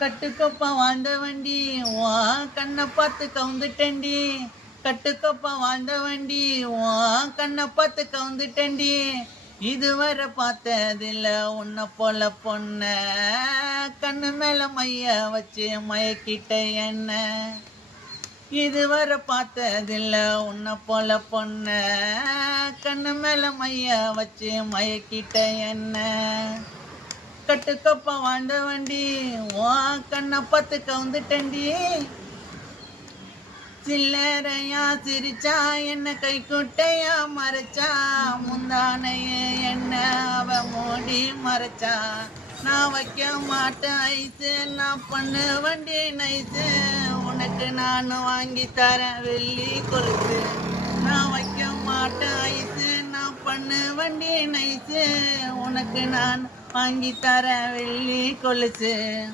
கட்டுக்கோப்பா வாழ்ந்த வண்டி வா கண்ணை பார்த்து கவுந்துட்டண்டி. கட்டுக்கோப்பா வாழ்ந்த வண்டி வா கண்ணை பார்த்து கவுந்துட்டண்டி. இதுவரை பார்த்ததில்ல உன்னை போல பொண்ண, கண்ணு மேல மைய வச்சு மயக்கிட்ட என்ன. இதுவரை பார்த்ததில்ல உன்னை போல பொண்ண, கண்ணு மேல மைய வச்சு மயக்கிட்ட என்ன. கட்டுக்கோப்பா வாழ்ந்த வண்டி வா கண்ணை பார்த்து கவுந்துட்டண்டி. சில்லறையா சிரிச்சா என்ன கை குட்டையா மறைச்சா, முந்தானைய என்ன அவ மூடி மறைச்சா. நான் வைக்க மாட்டேன் ஐசு, நான் பண்ணு வண்டி நைசு, உனக்கு நான் வாங்கி தரேன் வெள்ளி கொலுசு. நான் வைக்க மாட்டேன் ஐசு, நான் பண்ணு வண்டி நைசு, உனக்கு நான் வாங்கி தரேன் வெள்ளி கொலுசு.